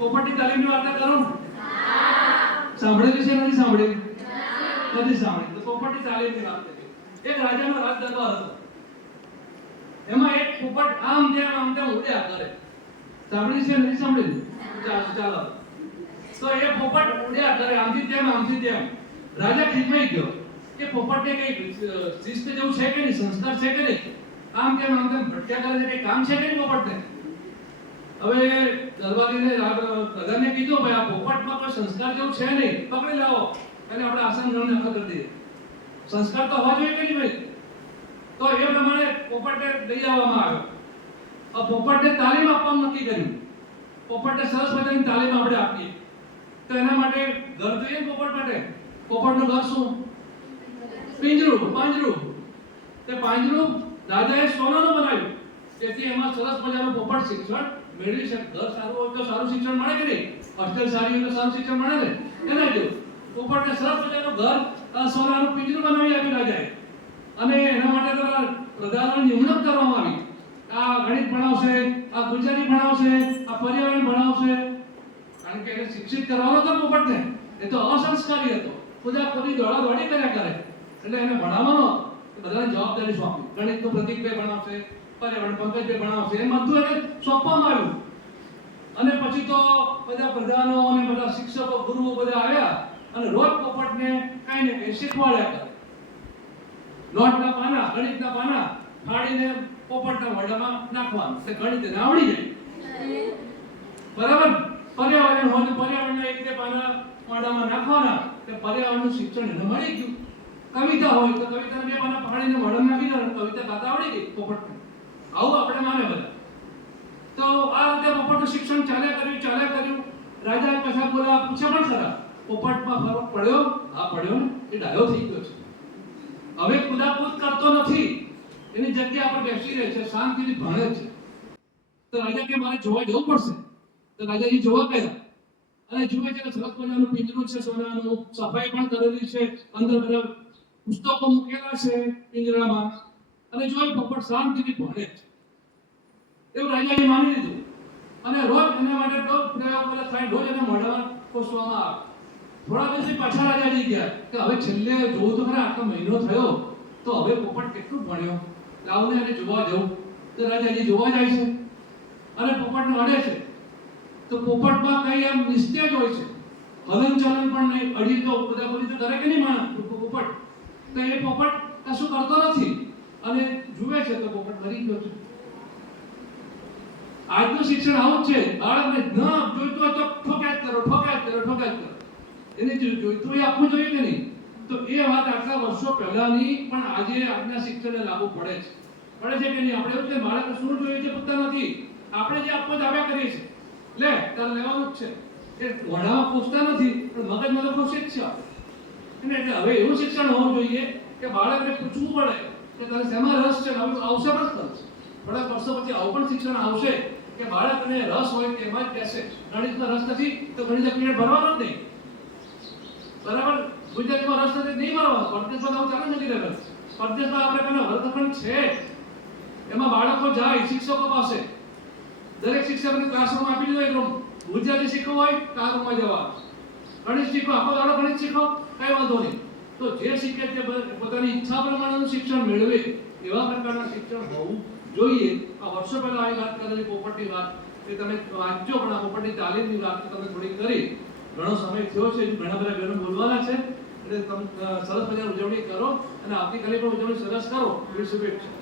પોપટની તાલીમની વાર્તા કરો ને? સાંભળેલી છે? નથી સાંભળેલી? નથી સાંભળેલી. તો પોપટની તાલીમની વાત કરીએ. એક રાજાનો રાજ દરબાર હતો. એમાં એક પોપટ આમ તેમ ઉડ્યા કરે. સાંભળેલી છે? નથી સાંભળેલી? ચાલો. તો એ પોપટ ઉડ્યા કરે આમથી તેમ. રાજા ખીજવાઈ ગયો કે પોપટને કઈ શિસ્ત જેવું છે કે નહીં, સંસ્કાર છે કે નહીં, આમ તેમ ભટક્યા કરે છે, કઈ કામ છે કે નહીં પોપટને? હવે દરબારીને પ્રધાનને કીધું ભાઈ આ પોપટમાં કોઈ સંસ્કાર જેવું છે નહીં, પકડી લાવો અને આપણે આસન ગ્રહણ નખર કરી દઈએ. સંસ્કાર તો હોવા જોઈએ કે નહીં ભાઈ? તો એ પ્રમાણે પોપટને લઈ આવવામાં આવ્યો. પોપટને તાલીમ આપવાનું નક્કી કર્યું. પોપટને સરસ મજાની તાલીમ આપણે આપીએ. તો એના માટે ઘર જોઈએ પોપટ માટે. પોપટનું ઘર શું? પાંજરું. તે પાંજરું રાજાએ સોનાનું બનાવ્યું. તેથી એમાં સરસ મજાનું પોપટ શિક્ષણ મેળવી શકે. ઘર સારું હોય તો સારું શિક્ષણ મળે કે નહીં? હોસ્ટેલ સારી હોય તો સારું શિક્ષણ મળે ને? એના જેવું પોપટને સરસ મજાનું ઘર સોનાનું પિંજરું બનાવી આપ્યું રાજાએ. અને એના માટે તો પ્રધાનની નિમણૂક કરવામાં આવી. આ ગણિત ભણાવશે, આ ગુજરાતી ભણાવશે, આ પર્યાવરણ ભણાવશે. કારણ કે એને શિક્ષિત કરવાનો હતો પોપટને. એ તો અસંસ્કારી હતો. પૂરી દોડી કર્યા કરે. એટલે એને ભણાવવાનો બધાને જવાબદારી સોંપી. ગણિતનું પ્રતિકભાઈ ભણાવશે, પર્યાવરણ પંકજભાઈ ભણાવશે. એ બધું એને સોંપવામાં આવ્યું. અને પછી તો બધા પ્રધાનો અને બધા શિક્ષકો ગુરુઓ બધા આવ્યા અને રોજ પોપટને કાંઈ ને કંઈ શીખવાડ્યા કરે. નોટના પાના, ગણિતના પાના ફાડીને પોપટના મોઢામાં નાખવાનું. તે ગણિત એને આવડી જાય. બરાબર? પર્યાવરણ હોય તો પર્યાવરણના એક બે પાના મોઢામાં નાખવાના. તે પર્યાવરણનું શિક્ષણ એને મળી ગયું. કવિતા હોય તો કવિતાના બે પાના ફાડીને મોઢામાં નાખી દેવાનું. કવિતા ગાતા આવડી ગઈ પોપટને. આવું આપણે માને બધા. તો આ રીતે પોપટનું શિક્ષણ ચાલ્યા કર્યું. રાજા કશા બોલા પૂછ્યા પણ ખરા. પોપટમાં ફરક પડ્યો? હા પડ્યો ને. એ ડાયો થઈ ગયો છે. હવે કુદાકૂદ કરતો નથી. એની જગ્યા પર બેસી રહે છે, શાંતિથી ભણે છે. તો રાજા કે મારે જોવા જવું પડશે. તો રાજાજી જોવા ગયા અને જુએ છે કે સરસ મજાનું પિંજરું છે સોનાનું, સફાઈ પણ કરેલી છે, અંદર બધા પુસ્તકો મૂકેલા છે પિંજરામાં. અને જોઈ પોપટ શાંતિથી ભણે છે. એવું રાજાએ માની લીધું. અને રોજ એના માટે પ્રયોગ થાય. રોજ એના મોઢામાં ખોસવામાં આવે. થોડા દિવસ પાછા રાજાજી ગયા કે હવે છેલ્લે જોવું તો ખરા, આટલો મહિનો થયો તો હવે પોપટ કેટલું ભણ્યો, લાવને એને જોવા જવું. તો રાજાજી જોવા જાય છે અને પોપટને અડે છે. તો પોપટમાં કઈ એમ નિસ્તેજ હોય છે, હલનચલન પણ નહીં. અડી તો બધા બોલી તો કરે કે નહીં માણસ પોપટ. તો એ પોપટ કશું કરતો નથી અને જુએ છે તો પોપટ મરી ગયો છે. આજનું શિક્ષણ આવું છે. બાળકને ન જોઈતું હોય તો ઠોકાય કરો. એને જોઈતું એ આપવું જોઈએ કે નહીં? તો એ વાત આટલા વર્ષો પહેલાની પણ આજે આજના શિક્ષણને લાગુ પડે છે કે નહીં? આપણે એવું છે બાળકને શું જોઈએ છે પૂછતા નથી. આપણે જે આપવું જ આવ્યા કરીએ છીએ. લે તારે લેવાનું જ છે. એ ભણાવવા પૂછતા નથી પણ મગજમાં તો ખુશી જ છે આપણે. એટલે હવે એવું શિક્ષણ હોવું જોઈએ કે બાળકને પૂછવું પડે કે તારે શેમાં રસ છે. આવશે પણ ખર્ચ. થોડા વર્ષો પછી આવું પણ શિક્ષણ આવશે કે બાળકને રસ હોય તેમાં જ કહેશે. ગણિતમાં રસ નથી તો ગણિત પીરિયડ ભરવાનો જ નહીં. બરાબર? ગુજરાતીમાં રસ નથી નહીં ભરવાનો. પરદેશમાં આવું ચાલે નથી રહેતું. પરદેશમાં આપણે પેલા વર્ગખંડ છે એમાં બાળકો જાય શિક્ષકો પાસે. દરેક શિક્ષકને ક્લાસરૂમ આપી દીધો એક રૂમ. ગુજરાતી શીખવું હોય તો આ રૂમમાં જવાનું. ગણિત શીખો, આખો દાડો ગણિત શીખો, કઈ વાંધો નહીં. તો જે શીખે તે પોતાની ઈચ્છા પ્રમાણેનું શિક્ષણ મેળવે એવા પ્રકારના શિક્ષણ હોવું જોઈએ. આ વર્ષો પહેલા આવી વાત કરેલી પોપટની વાત એ તમે વાંચજો, પણ આ પોપટની તાલીમની વાત તમે થોડી કરી. ઘણો સમય થયો છે, ઘણા બધા બહેનો બોલવાના છે. એટલે તમે સરસ મજાની ઉજવણી કરો અને આવતીકાલે પણ ઉજવણી સરસ કરો. એવી શુભેચ્છા.